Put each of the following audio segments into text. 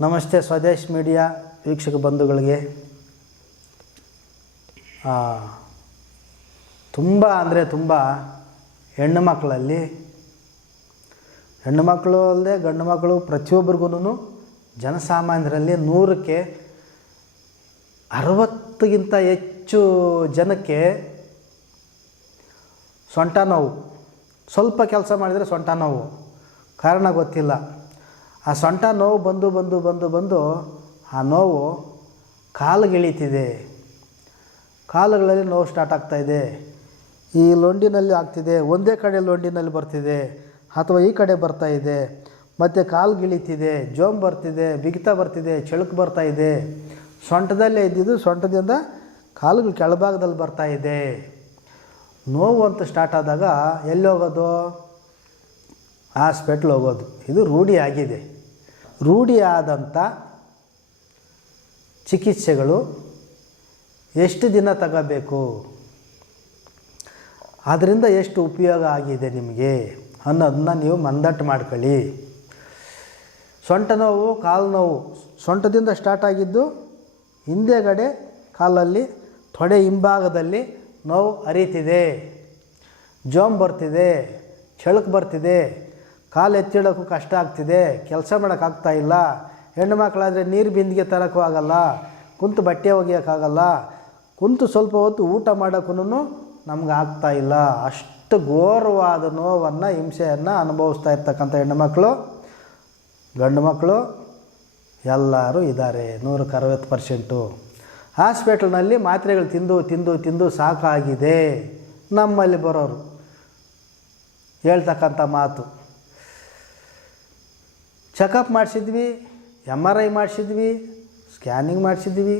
ನಮಸ್ತೆ ಸ್ವದೇಶ್ ಮೀಡಿಯಾ ವೀಕ್ಷಕ ಬಂಧುಗಳಿಗೆ. ತುಂಬ ಅಂದರೆ ತುಂಬ ಹೆಣ್ಣು ಮಕ್ಕಳಲ್ಲಿ, ಹೆಣ್ಣು ಮಕ್ಕಳು ಅಲ್ಲದೆ ಗಂಡು ಮಕ್ಕಳು ಪ್ರತಿಯೊಬ್ಬರಿಗೂ ಜನಸಾಮಾನ್ಯರಲ್ಲಿ ನೂರಕ್ಕೆ ಅರವತ್ತಗಿಂತ ಹೆಚ್ಚು ಜನಕ್ಕೆ ಸೊಂಟ ನೋವು. ಸ್ವಲ್ಪ ಕೆಲಸ ಮಾಡಿದರೆ ಸೊಂಟ ನೋವು. ಕಾರಣ ಗೊತ್ತಿಲ್ಲ. ಆ ಸೊಂಟ ನೋವು ಬಂದು ಬಂದು ಬಂದು ಬಂದು ಆ ನೋವು ಕಾಲುಗಿಳಿತಿದೆ. ಕಾಲುಗಳಲ್ಲಿ ನೋವು ಸ್ಟಾರ್ಟ್ ಆಗ್ತಾಯಿದೆ ಈ ಲೊಂಡಿನಲ್ಲಿ ಆಗ್ತಿದೆ. ಒಂದೇ ಕಡೆ ಲೊಂಡಿನಲ್ಲಿ ಬರ್ತಿದೆ. ಅಥವಾ ಈ ಕಡೆ ಬರ್ತಾ ಇದೆ. ಮತ್ತು ಕಾಲು ಗಿಳಿತಿದೆ ಜೋಮ್ ಬರ್ತಿದೆ. ಬಿಗಿತ ಬರ್ತಿದೆ. ಚಳುಕು ಬರ್ತಾ ಇದೆ. ಸೊಂಟದಲ್ಲೇ ಇದ್ದಿದ್ದು ಸೊಂಟದಿಂದ ಕಾಲುಗಳು ಕೆಳಭಾಗದಲ್ಲಿ ಬರ್ತಾ ಇದೆ. ನೋವು ಅಂತ ಸ್ಟಾರ್ಟ್ ಆದಾಗ ಎಲ್ಲಿ ಹೋಗೋದು? ಹಾಸ್ಪೆಟ್ಲ್ ಹೋಗೋದು. ಇದು ರೂಢಿ ಆಗಿದೆ. ರೂಢಿ ಆದಂಥ ಚಿಕಿತ್ಸೆಗಳು ಎಷ್ಟು ದಿನ ತಗೋಬೇಕು? ಅದರಿಂದ ಎಷ್ಟು ಉಪಯೋಗ ಆಗಿದೆ ನಿಮಗೆ? ಅನ್ನೋದನ್ನ ನೀವು ಮಂದಟ್ಟು ಮಾಡ್ಕೊಳ್ಳಿ. ಸೊಂಟ ನೋವು, ಕಾಲು ನೋವು ಸೊಂಟದಿಂದ ಸ್ಟಾರ್ಟ್ ಆಗಿದ್ದು ಹಿಂದೆಗಡೆ ಕಾಲಲ್ಲಿ ತೊಡೆ ಹಿಂಭಾಗದಲ್ಲಿ ನೋವು ಅರಿತಿದೆ. ಜೋಮ್ ಬರ್ತಿದೆ ಚಳಕು ಬರ್ತಿದೆ ಕಾಲು ಎತ್ತಿಡೋಕ್ಕೂ ಕಷ್ಟ ಆಗ್ತಿದೆ, ಕೆಲಸ ಮಾಡೋಕ್ಕಾಗ್ತಾ ಇಲ್ಲ, ಹೆಣ್ಣು ಮಕ್ಕಳಾದರೆ ನೀರು ಬಿಂದಿಗೆ ತರೋಕ್ಕೂ ಆಗಲ್ಲ, ಕುಂತು ಬಟ್ಟೆ ಒಗೆಯೋಕ್ಕಾಗಲ್ಲ, ಕುಂತು ಸ್ವಲ್ಪ ಹೊತ್ತು ಊಟ ಮಾಡೋಕ್ಕೂ ನಮ್ಗೆ ಆಗ್ತಾ ಇಲ್ಲ. ಅಷ್ಟು ಘೋರವಾದ ನೋವನ್ನು, ಹಿಂಸೆಯನ್ನು ಅನುಭವಿಸ್ತಾ ಇರ್ತಕ್ಕಂಥ ಹೆಣ್ಣುಮಕ್ಕಳು ಗಂಡು ಮಕ್ಕಳು, ಎಲ್ಲರೂ ಇದ್ದಾರೆ ನೂರಕ್ಕೆ ಅರವತ್ತು ಪರ್ಸೆಂಟು. ಹಾಸ್ಪಿಟ್ಲ್ನಲ್ಲಿ ಮಾತ್ರೆಗಳು ತಿಂದು ತಿಂದು ತಿಂದು ಸಾಕಾಗಿದೆ. ನಮ್ಮಲ್ಲಿ ಬರೋರು. ಹೇಳ್ತಕ್ಕಂಥ ಮಾತು. ಚೆಕಪ್ ಮಾಡಿಸಿದ್ವಿ ಎಂ ಆರ್ ಐ ಮಾಡಿಸಿದ್ವಿ, ಸ್ಕ್ಯಾನಿಂಗ್ ಮಾಡಿಸಿದ್ವಿ,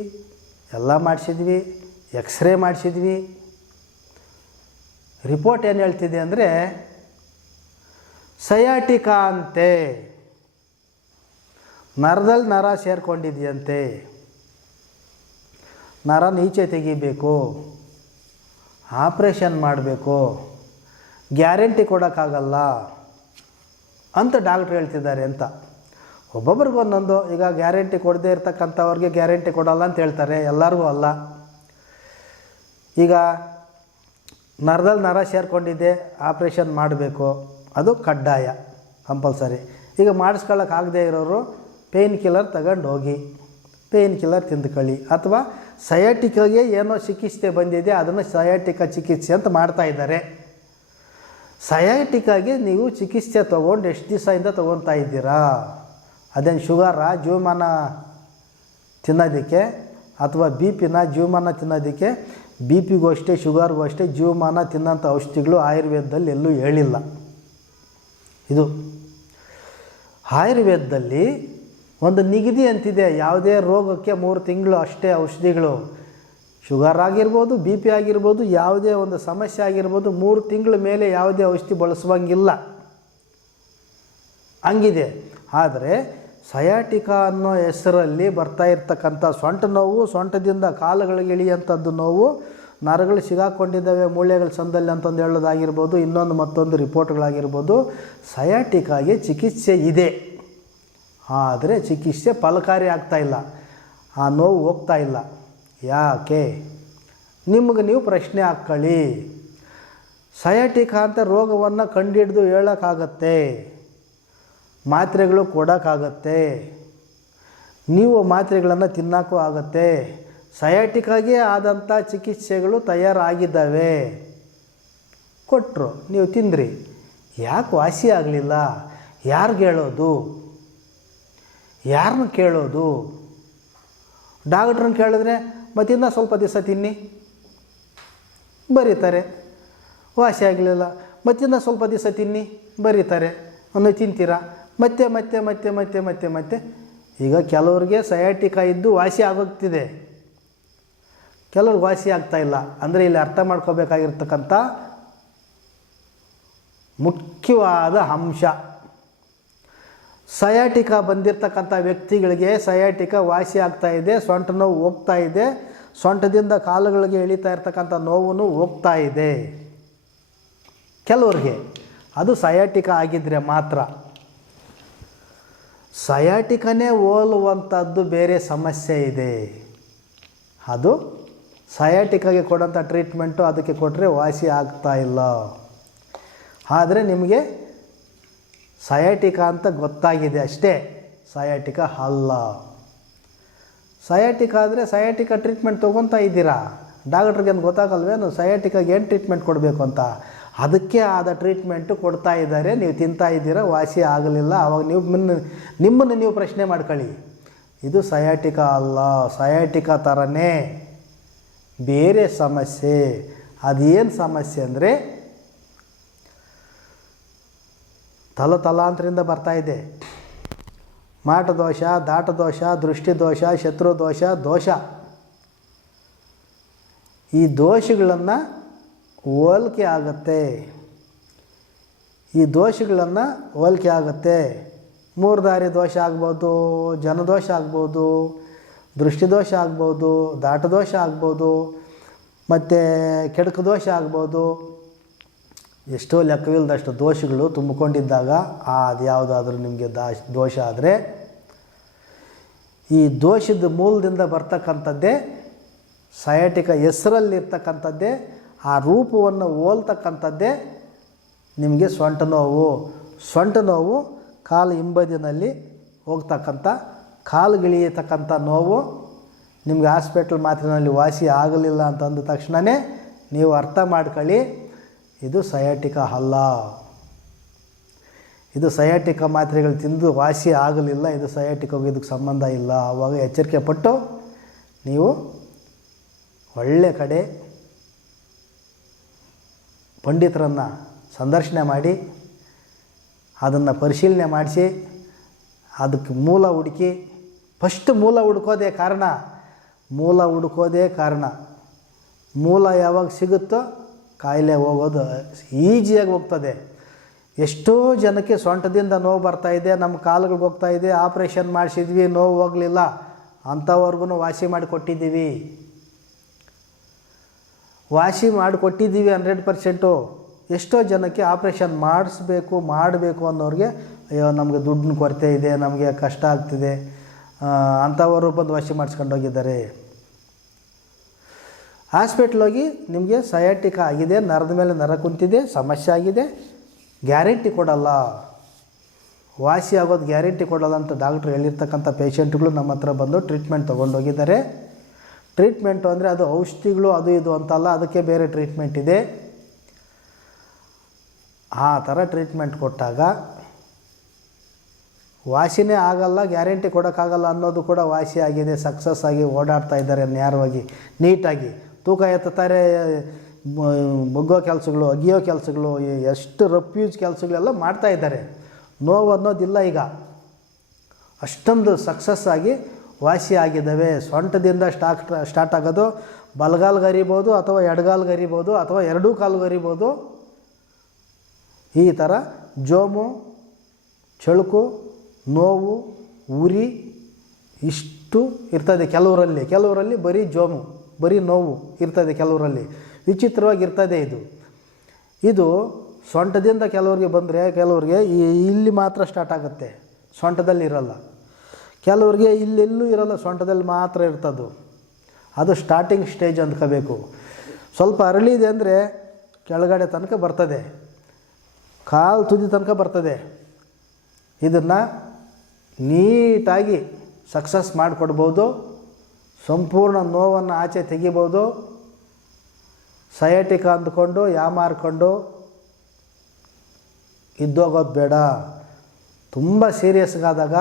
ಎಲ್ಲ ಮಾಡಿಸಿದ್ವಿ ಎಕ್ಸ್ರೇ ಮಾಡಿಸಿದ್ವಿ. ರಿಪೋರ್ಟ್ ಏನು ಹೇಳ್ತಿದೆ ಅಂದರೆ ಸಯಾಟಿಕಾ ಅಂತೆ ನರದಲ್ಲಿ ನರ ಸೇರ್ಕೊಂಡಿದೆಯಂತೆ. ನರ ನೀಚೆ ತೆಗಿಬೇಕು. ಆಪ್ರೇಷನ್ ಮಾಡಬೇಕು. ಗ್ಯಾರಂಟಿ ಕೊಡೋಕ್ಕಾಗಲ್ಲ ಅಂತ ಡಾಕ್ಟ್ರ್ ಹೇಳ್ತಿದ್ದಾರೆ ಅಂತ. ಒಬ್ಬೊಬ್ರಿಗೆ ಒಂದೊಂದು, ಈಗ ಗ್ಯಾರಂಟಿ ಕೊಡದೇ ಇರ್ತಕ್ಕಂಥವ್ರಿಗೆ ಗ್ಯಾರಂಟಿ ಕೊಡಲ್ಲ ಅಂತ ಹೇಳ್ತಾರೆ, ಎಲ್ಲರಿಗೂ ಅಲ್ಲ. ಈಗ ನರದಲ್ಲಿ ನರ ಸೇರ್ಕೊಂಡಿದ್ದೆ, ಆಪ್ರೇಷನ್ ಮಾಡಬೇಕು, ಅದು ಕಡ್ಡಾಯ, ಕಂಪಲ್ಸರಿ. ಈಗ ಮಾಡಿಸ್ಕೊಳ್ಳೋಕ್ಕಾಗದೇ ಇರೋರು ಪೇಯ್ನ್ ಕಿಲ್ಲರ್ ತಗೊಂಡು ಹೋಗಿ ಪೇಯ್ನ್ ಕಿಲ್ಲರ್ ತಿಂದ್ಕೊಳ್ಳಿ. ಅಥವಾ ಸಯಾಟಿಕಗೆ ಏನೋ ಚಿಕಿತ್ಸೆ ಬಂದಿದೆ, ಅದನ್ನು ಸಯಾಟಿಕ ಚಿಕಿತ್ಸೆ ಅಂತ ಮಾಡ್ತಾ ಇದ್ದಾರೆ. ಸಯಾಟಿಕಾಗಿ ನೀವು ಚಿಕಿತ್ಸೆ ತೊಗೊಂಡು ಎಷ್ಟು ದಿವಸದಿಂದ ತೊಗೊತಾ ಇದ್ದೀರಾ? ಅದೇನು ಶುಗರ, ಜೀವಮಾನ ತಿನ್ನೋದಕ್ಕೆ ಅಥವಾ ಬಿ ಪಿನ ಜೀವಮಾನ ತಿನ್ನೋದಕ್ಕೆ ಬಿ ಪಿಗೂ ಅಷ್ಟೇ ಶುಗರ್ಗೂ ಅಷ್ಟೇ ಜೀವಮಾನ ತಿನ್ನೋಂಥ ಔಷಧಿಗಳು ಆಯುರ್ವೇದದಲ್ಲಿ ಎಲ್ಲೂ ಹೇಳಿಲ್ಲ. ಇದು ಆಯುರ್ವೇದದಲ್ಲಿ ಒಂದು ನಿಗದಿ ಅಂತಿದೆ. ಯಾವುದೇ ರೋಗಕ್ಕೆ ಮೂರು ತಿಂಗಳು ಅಷ್ಟೇ ಔಷಧಿಗಳು. ಶುಗರ್ ಆಗಿರ್ಬೋದು ಬಿ ಪಿ ಆಗಿರ್ಬೋದು, ಯಾವುದೇ ಒಂದು ಸಮಸ್ಯೆ ಆಗಿರ್ಬೋದು, ಮೂರು ತಿಂಗಳ ಮೇಲೆ ಯಾವುದೇ ಔಷಧಿ ಬಳಸುವಂಗಿಲ್ಲ. ಹಂಗಿದೆ. ಆದರೆ ಸಯಾಟಿಕಾ ಅನ್ನೋ ಹೆಸರಲ್ಲಿ ಬರ್ತಾ ಇರ್ತಕ್ಕಂಥ ಸೊಂಟ ನೋವು, ಸೊಂಟದಿಂದ ಕಾಲುಗಳಿಗೆ ಇಳಿಯುವಂಥದ್ದು ನೋವು, ನರಗಳು ಸಿಗಾಕೊಂಡಿದ್ದಾವೆ, ಮೂಳೆಗಳ ಸಂದಲ್ಲಿ ಅಂತಂದು ಹೇಳೋದಾಗಿರ್ಬೋದು, ಇನ್ನೊಂದು ಮತ್ತೊಂದು ರಿಪೋರ್ಟ್ಗಳಾಗಿರ್ಬೋದು, ಸಯಾಟಿಕಾಗೆ ಚಿಕಿತ್ಸೆ ಇದೆ. ಆದರೆ ಚಿಕಿತ್ಸೆ ಫಲಕಾರಿ ಆಗ್ತಾ ಇಲ್ಲ. ಆ ನೋವು ಹೋಗ್ತಾ ಇಲ್ಲ. ಯಾಕೆ? ನಿಮಗೆ ನೀವು ಪ್ರಶ್ನೆ ಹಾಕ್ಕೊಳ್ಳಿ. ಸಯಾಟಿಕಾ ಅಂತ ರೋಗವನ್ನು ಕಂಡುಹಿಡಿದು ಹೇಳೋಕ್ಕಾಗತ್ತೆ. ಮಾತ್ರೆಗಳು ಕೊಡೋಕ್ಕಾಗತ್ತೆ. ನೀವು ಮಾತ್ರೆಗಳನ್ನು ತಿನ್ನೋಕ್ಕೂ ಆಗತ್ತೆ. ಸಯಾಟಿಕಾಗೆ ಆದಂಥ ಚಿಕಿತ್ಸೆಗಳು ತಯಾರಾಗಿದ್ದಾವೆ. ಕೊಟ್ಟರು ನೀವು ತಿಂದ್ರಿ. ಯಾಕೆ ವಾಸಿ ಆಗಲಿಲ್ಲ? ಯಾರಿಗೆ ಹೇಳೋದು ಯಾರನ್ನ ಕೇಳೋದು? ಡಾಕ್ಟ್ರನ್ನ ಕೇಳಿದ್ರೆ ಮತ್ತಿನ್ನ ಸ್ವಲ್ಪ ದಿವಸ ತಿನ್ನಿ. ಬರೀತಾರೆ. ವಾಸಿ ಆಗಲಿಲ್ಲ. ಮತ್ತಿನ್ನ ಸ್ವಲ್ಪ ದಿವಸ ತಿನ್ನಿ. ಬರೀತಾರೆ. ಒಂದು ತಿಂತೀರಾ? ಮತ್ತೆ ಮತ್ತೆ ಮತ್ತೆ ಮತ್ತೆ ಮತ್ತೆ ಮತ್ತೆ. ಈಗ ಕೆಲವ್ರಿಗೆ ಸಯಾಟಿಕಾ ಇದ್ದು ವಾಸಿ ಆಗೋಗ್ತಿದೆ. ಕೆಲವ್ರಿಗೆ ವಾಸಿ ಆಗ್ತಾ ಇಲ್ಲ. ಅಂದರೆ ಇಲ್ಲಿ ಅರ್ಥ ಮಾಡ್ಕೋಬೇಕಾಗಿರ್ತಕ್ಕಂಥ ಮುಖ್ಯವಾದ ಅಂಶ. ಸಯಾಟಿಕಾ ಬಂದಿರತಕ್ಕಂಥ ವ್ಯಕ್ತಿಗಳಿಗೆ ಸಯಾಟಿಕ ವಾಸಿ ಆಗ್ತಾ ಇದೆ, ಸೊಂಟ ನೋವು ಹೋಗ್ತಾ ಇದೆ, ಸೊಂಟದಿಂದ ಕಾಲುಗಳಿಗೆ ಇಳಿತಾ ಇರ್ತಕ್ಕಂಥ ನೋವು ಹೋಗ್ತಾ ಇದೆ. ಕೆಲವ್ರಿಗೆ ಅದು ಸಯಾಟಿಕ ಆಗಿದ್ದರೆ ಮಾತ್ರ. ಸಯಾಟಿಕನೇ ಹೋಲುವಂಥದ್ದು ಬೇರೆ ಸಮಸ್ಯೆ ಇದೆ. ಅದು ಸಯಾಟಿಕಾಗೆ ಕೊಡೋಂಥ ಟ್ರೀಟ್ಮೆಂಟು ಅದಕ್ಕೆ ಕೊಟ್ಟರೆ ವಾಸಿ ಆಗ್ತಾ ಇಲ್ಲ. ಆದರೆ ನಿಮಗೆ ಸಯಾಟಿಕಾ ಅಂತ ಗೊತ್ತಾಗಿದೆ ಅಷ್ಟೇ. ಸಯಾಟಿಕಾ ಅಲ್ಲ. ಸಯಾಟಿಕಾ ಆದರೆ ಸಯಾಟಿಕಾ ಟ್ರೀಟ್ಮೆಂಟ್ ತೊಗೊತಾ ಇದ್ದೀರಾ? ಡಾಕ್ಟ್ರಿಗೆ ಏನು ಗೊತ್ತಾಗಲ್ವೇನು? ಸಯಾಟಿಕಾಗೆ ಏನು ಟ್ರೀಟ್ಮೆಂಟ್ ಕೊಡಬೇಕು ಅಂತ? ಅದಕ್ಕೆ ಆದ ಟ್ರೀಟ್ಮೆಂಟು ಕೊಡ್ತಾ ಇದ್ದಾರೆ. ನೀವು ತಿಂತಾ ಇದ್ದೀರಾ, ವಾಸಿ ಆಗಲಿಲ್ಲ. ಅವಾಗ ನೀವು ಮುನ್ನ ನಿಮ್ಮನ್ನು ನೀವು ಪ್ರಶ್ನೆ ಮಾಡ್ಕೊಳ್ಳಿ. ಇದು ಸಯಾಟಿಕಾ ಅಲ್ಲ. ಸಯಾಟಿಕಾ ಥರನೇ ಬೇರೆ ಸಮಸ್ಯೆ. ಅದೇನು ಸಮಸ್ಯೆ ಅಂದರೆ ತಲ ತಲಾಂತರಿಂದ ಬರ್ತಾ ಇದೆ. ಮಾಟದೋಷ ದಾಟದೋಷ ದೃಷ್ಟಿದೋಷ ಶತ್ರುದೋಷ ದೋಷ. ಈ ದೋಷಗಳನ್ನು ಹೋಲಿಕೆ ಆಗುತ್ತೆ. ಈ ದೋಷಗಳನ್ನು ಹೋಲಿಕೆ ಆಗುತ್ತೆ. ಮೂರು ದಾರಿ ದೋಷ ಆಗ್ಬೋದು, ಜನದೋಷ ಆಗ್ಬೋದು, ದೃಷ್ಟಿದೋಷ ಆಗ್ಬೋದು, ದಾಟದೋಷ ಆಗ್ಬೋದು, ಮತ್ತು ಕೆಡಕ ದೋಷ ಆಗ್ಬೋದು. ಎಷ್ಟೋ ಲೆಕ್ಕವಿಲ್ಲದಷ್ಟು ದೋಷಗಳು ತುಂಬಿಕೊಂಡಿದ್ದಾಗ ಅದು ಯಾವುದಾದ್ರೂ ನಿಮಗೆ ದಾಶ್ ದೋಷ ಆದರೆ ಈ ದೋಷದ ಮೂಲದಿಂದ ಬರ್ತಕ್ಕಂಥದ್ದೇ ಸಯಾಟಿಕ ಹೆಸರಲ್ಲಿರ್ತಕ್ಕಂಥದ್ದೇ ಆ ರೂಪವನ್ನು ಹೋಲ್ತಕ್ಕಂಥದ್ದೇ ನಿಮಗೆ ಸೊಂಟ ನೋವು. ಸೊಂಟ ನೋವು ಕಾಲು ಹಿಂಬದಿನಲ್ಲಿ ಹೋಗ್ತಕ್ಕಂಥ ಕಾಲುಗಿಳಿಯತಕ್ಕಂಥ ನೋವು ನಿಮಗೆ ಹಾಸ್ಪಿಟ್ಲ್ ಮಾತ್ರೆನಲ್ಲಿ ವಾಸಿ ಆಗಲಿಲ್ಲ ಅಂತ ಅಂದ ತಕ್ಷಣವೇ ನೀವು ಅರ್ಥ ಮಾಡ್ಕೊಳ್ಳಿ, ಇದು ಸಯಾಟಿಕ ಅಲ್ಲ ಇದು ಸಯಾಟಿಕ ಮಾತ್ರೆಗಳು ತಿಂದು ವಾಸಿ ಆಗಲಿಲ್ಲ, ಇದು ಸಯಾಟಿಕ ಇದಕ್ಕೆ ಸಂಬಂಧ ಇಲ್ಲ. ಆವಾಗ ಎಚ್ಚರಿಕೆ ಪಟ್ಟು ನೀವು ಒಳ್ಳೆ ಕಡೆ ಪಂಡಿತರನ್ನು ಸಂದರ್ಶನೆ ಮಾಡಿ ಅದನ್ನು ಪರಿಶೀಲನೆ ಮಾಡಿಸಿ ಅದಕ್ಕೆ ಮೂಲ ಹುಡುಕಿ ಫಸ್ಟ್ ಮೂಲ ಹುಡುಕೋದೇ ಕಾರಣ, ಮೂಲ ಹುಡುಕೋದೇ ಕಾರಣ. ಮೂಲ ಯಾವಾಗ ಸಿಗುತ್ತೋ ಕಾಯಿಲೆ ಹೋಗೋದು ಈಜಿಯಾಗಿ ಹೋಗ್ತದೆ. ಎಷ್ಟೋ ಜನಕ್ಕೆ ಸೊಂಟದಿಂದ ನೋವು ಇದೆ, ನಮ್ಮ ಕಾಲುಗಳಿಗೆ ಹೋಗ್ತಾ ಇದೆ ಆಪ್ರೇಷನ್ ಮಾಡಿಸಿದ್ವಿ, ನೋವು ಹೋಗಲಿಲ್ಲ ಅಂಥವ್ರಿಗೂ ವಾಸಿ ಮಾಡಿ ಕೊಟ್ಟಿದ್ದೀವಿ. ವಾಸಿ ಮಾಡಿಕೊಟ್ಟಿದ್ದೀವಿ ಹಂಡ್ರೆಡ್ ಪರ್ಸೆಂಟು. ಎಷ್ಟೋ ಜನಕ್ಕೆ ಆಪ್ರೇಷನ್ ಮಾಡಿಸ್ಬೇಕು, ಮಾಡಬೇಕು ಅನ್ನೋರಿಗೆ, ಅಯ್ಯೋ, ನಮಗೆ ದುಡ್ಡಿನ ಕೊರತೆ ಇದೆ, ನಮಗೆ ಕಷ್ಟ ಆಗ್ತಿದೆ. ಅಂಥವರು ಬಂದು ವಾಸಿ ಮಾಡಿಸ್ಕೊಂಡು ಹೋಗಿದ್ದಾರೆ. ಹಾಸ್ಪಿಟ್ಲ್ ಹೋಗಿ ನಿಮಗೆ ಸಯಾಟಿಕ ಆಗಿದೆ, ನರದ ಮೇಲೆ ನರ ಕುಂತಿದೆ, ಸಮಸ್ಯೆ ಆಗಿದೆ, ಗ್ಯಾರಂಟಿ ಕೊಡಲ್ಲ. ವಾಸಿ ಆಗೋದು ಗ್ಯಾರಂಟಿ ಕೊಡಲ್ಲ ಅಂತ ಡಾಕ್ಟ್ರು ಹೇಳಿರ್ತಕ್ಕಂಥ ಪೇಷಂಟ್ಗಳು ನಮ್ಮ ಹತ್ರ ಬಂದು ಟ್ರೀಟ್ಮೆಂಟ್ ತೊಗೊಂಡೋಗಿದ್ದಾರೆ. ಟ್ರೀಟ್ಮೆಂಟು ಅಂದರೆ ಅದು ಔಷಧಿಗಳು ಅದು ಇದು ಅಂತಲ್ಲ, ಅದಕ್ಕೆ ಬೇರೆ ಟ್ರೀಟ್ಮೆಂಟ್ ಇದೆ. ಆ ಥರ ಟ್ರೀಟ್ಮೆಂಟ್ ಕೊಟ್ಟಾಗ ವಾಸಿನೇ ಆಗಲ್ಲ, ಗ್ಯಾರಂಟಿ ಕೊಡೋಕ್ಕಾಗಲ್ಲ ಅನ್ನೋದು ಕೂಡ ವಾಸಿ ಆಗಿದೆ, ಸಕ್ಸಸ್ ಆಗಿ ಓಡಾಡ್ತಾ ಇದ್ದಾರೆ ನೇರವಾಗಿ ನೀಟಾಗಿ. ತೂಕ ಎತ್ತುತ್ತಾರೆ ಮುಗ್ಗೋ ಕೆಲಸಗಳು, ಅಗಿಯೋ ಕೆಲಸಗಳು ಎಷ್ಟು ರಫ್ಯೂಜ್ ಕೆಲಸಗಳೆಲ್ಲ ಮಾಡ್ತಾ ಇದ್ದಾರೆ. ನೋವು ಅನ್ನೋದಿಲ್ಲ ಈಗ. ಅಷ್ಟೊಂದು ಸಕ್ಸಸ್ ಆಗಿ ವಾಸಿ ಆಗಿದ್ದಾವೆ. ಸೊಂಟದಿಂದ ಸ್ಟಾಕ್ ಸ್ಟಾರ್ಟ್ ಆಗೋದು. ಬಲಗಾಲು ಗರಿಬೋದು ಅಥವಾ ಎಡಗಾಲು ಗರಿಬೋದು ಅಥವಾ ಎರಡೂ ಕಾಲು ಗರಿಬೋದು. ಈ ಥರ ಜೋಮು, ಚಳುಕು, ನೋವು, ಉರಿ ಇಷ್ಟು ಇರ್ತದೆ ಕೆಲವರಲ್ಲಿ. ಕೆಲವರಲ್ಲಿ ಬರೀ ಜೋಮು, ಬರೀ ನೋವು ಇರ್ತದೆ ಕೆಲವರಲ್ಲಿ. ವಿಚಿತ್ರವಾಗಿ ಇರ್ತದೆ ಇದು. ಇದು ಸೊಂಟದಿಂದ ಕೆಲವ್ರಿಗೆ ಬಂದರೆ ಕೆಲವ್ರಿಗೆ ಇಲ್ಲಿ ಮಾತ್ರ ಸ್ಟಾರ್ಟ್ ಆಗುತ್ತೆ. ಸೊಂಟದಲ್ಲಿ ಇರಲ್ಲ ಕೆಲವ್ರಿಗೆ ಇಲ್ಲೆಲ್ಲೂ ಇರಲ್ಲ, ಸೊಂಟದಲ್ಲಿ ಮಾತ್ರ ಇರ್ತದು ಅದು ಸ್ಟಾರ್ಟಿಂಗ್ ಸ್ಟೇಜ್ ಅಂದ್ಕೋಬೇಕು. ಸ್ವಲ್ಪ ಅರಳಿದೆ ಅಂದರೆ ಕೆಳಗಡೆ ತನಕ ಬರ್ತದೆ. ಕಾಲು ತುದಿ ತನಕ ಬರ್ತದೆ. ಇದನ್ನು ನೀಟಾಗಿ ಸಕ್ಸಸ್ ಮಾಡಿಕೊಡ್ಬೋದು. ಸಂಪೂರ್ಣ ನೋವನ್ನು ಆಚೆ ತೆಗಿಬೋದು. ಸಯಾಟಿಕ ಅಂದ್ಕೊಂಡು ಯಾಮಾರ್ಕೊಂಡು ಇದ್ದೋಗೋದು ಬೇಡ. ತುಂಬ ಸೀರಿಯಸ್ಗಾದಾಗ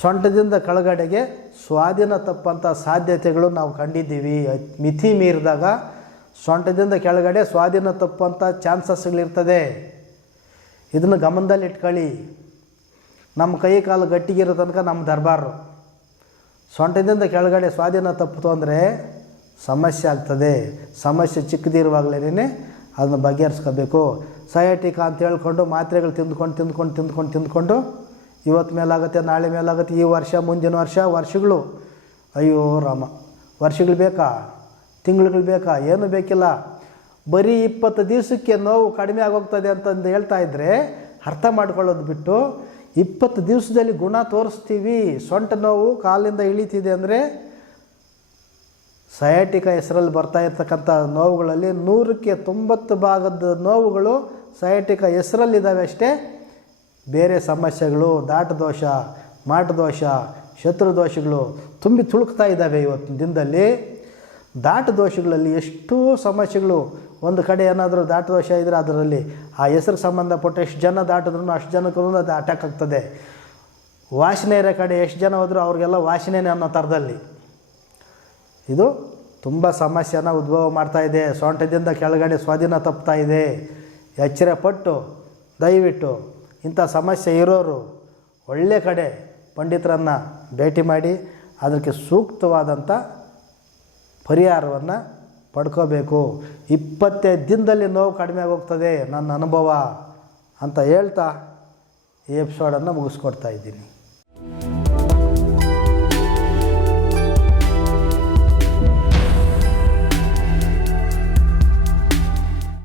ಸೊಂಟದಿಂದ ಕೆಳಗಡೆಗೆ ಸ್ವಾಧೀನ ತಪ್ಪಂಥ ಸಾಧ್ಯತೆಗಳು ನಾವು ಕಂಡಿದ್ದೀವಿ. ಮಿತಿ ಮೀರಿದಾಗ ಸೊಂಟದಿಂದ ಕೆಳಗಡೆ ಸ್ವಾಧೀನ ತಪ್ಪಂಥ ಚಾನ್ಸಸ್ಗಳಿರ್ತದೆ. ಇದನ್ನು ಗಮನದಲ್ಲಿ ಇಟ್ಕೊಳ್ಳಿ. ನಮ್ಮ ಕೈ ಕಾಲು ಗಟ್ಟಿಗಿರೋ ತನಕ ನಮ್ಮ ದರ್ಬಾರು. ಸೊಂಟದಿಂದ ಕೆಳಗಡೆ ಸ್ವಾಧೀನ ತಪ್ಪಿತು ಅಂದರೆ ಸಮಸ್ಯೆ ಆಗ್ತದೆ. ಸಮಸ್ಯೆ ಚಿಕ್ಕದಿರುವಾಗಲೇ ಅದನ್ನು ಬಗೆಹರಿಸ್ಕೋಬೇಕು. ಸಯಾಟಿಕ ಅಂತ ಹೇಳ್ಕೊಂಡು ಮಾತ್ರೆಗಳು ತಿಂದ್ಕೊಂಡು ತಿಂದ್ಕೊಂಡು ತಿಂದ್ಕೊಂಡು ತಿಂದ್ಕೊಂಡು ಇವತ್ತು ಮೇಲಾಗುತ್ತೆ, ನಾಳೆ ಮೇಲಾಗುತ್ತೆ, ಈ ವರ್ಷ, ಮುಂದಿನ ವರ್ಷ, ವರ್ಷಗಳು. ಅಯ್ಯೋ ರಾಮ, ವರ್ಷಗಳು ಬೇಕಾ? ತಿಂಗಳುಗಳು ಬೇಕಾ? ಏನು ಬೇಕಿಲ್ಲ. ಬರೀ ಇಪ್ಪತ್ತು ದಿವಸಕ್ಕೆ ನೋವು ಕಡಿಮೆ ಆಗೋಗ್ತದೆ ಅಂತಂದು ಹೇಳ್ತಾ ಇದ್ದರೆ ಅರ್ಥ ಮಾಡ್ಕೊಳ್ಳೋದು ಬಿಟ್ಟು ಇಪ್ಪತ್ತು ದಿವಸದಲ್ಲಿ ಗುಣ ತೋರಿಸ್ತೀವಿ. ಸೊಂಟ ನೋವು ಕಾಲಿಂದ ಇಳಿತಿದೆ ಅಂದರೆ ಸಯಾಟಿಕ ಹೆಸರಲ್ಲಿ ಬರ್ತಾ ಇರ್ತಕ್ಕಂಥ ನೋವುಗಳಲ್ಲಿ ನೂರಕ್ಕೆ ತೊಂಬತ್ತು ಭಾಗದ ನೋವುಗಳು ಸಯಾಟಿಕ ಹೆಸರಲ್ಲಿದ್ದಾವೆ ಅಷ್ಟೇ. ಬೇರೆ ಸಮಸ್ಯೆಗಳು ದಾಟದೋಷ ಮಾಟದೋಷ ಶತ್ರುದೋಷಗಳು ತುಂಬಿ ತುಳುಕ್ತಾ ಇದ್ದಾವೆ ಇವತ್ತಿನ ದಿನದಲ್ಲಿ. ದಾಟ ದೋಷಗಳಲ್ಲಿ ಎಷ್ಟೋ ಸಮಸ್ಯೆಗಳು, ಒಂದು ಕಡೆ ಏನಾದರೂ ದಾಟ ದೋಷ ಇದ್ದರೆ ಅದರಲ್ಲಿ ಆ ಹೆಸರು ಸಂಬಂಧಪಟ್ಟು ಎಷ್ಟು ಜನ ದಾಟಿದ್ರು ಅಷ್ಟು ಜನಕ್ಕೂ ಅದು ಅಟ್ಯಾಕ್ ಆಗ್ತದೆ. ವಾಸನೆ ಇರೋ ಕಡೆ ಎಷ್ಟು ಜನ ಹೋದರೂ ಅವ್ರಿಗೆಲ್ಲ ವಾಸನೆನೇ ಅನ್ನೋ ಥರದಲ್ಲಿ. ಇದು ತುಂಬ ಸಮಸ್ಯೆನ ಉದ್ಭವ ಮಾಡ್ತಾ ಇದೆ. ಸೊಂಟದಿಂದ ಕೆಳಗಡೆ ಸ್ವಾಧೀನ ತಪ್ತಾ ಇದೆ. ಎಚ್ಚರ ಪಟ್ಟು ದಯವಿಟ್ಟು ಇಂಥ ಸಮಸ್ಯೆ ಇರೋರು ಒಳ್ಳೆ ಕಡೆ ಪಂಡಿತರನ್ನು ಭೇಟಿ ಮಾಡಿ ಅದಕ್ಕೆ ಸೂಕ್ತವಾದಂಥ ಪರಿಹಾರವನ್ನು ಪಡ್ಕೋಬೇಕು. ಇಪ್ಪತ್ತೈದು ದಿನದಲ್ಲಿ ನೋವು ಕಡಿಮೆ ಆಗೋಗ್ತದೆ ನನ್ನ ಅನುಭವ ಅಂತ ಹೇಳ್ತಾ ಈ ಎಪಿಸೋಡನ್ನು ಮುಗಿಸ್ಕೊಡ್ತಾ ಇದ್ದೀನಿ.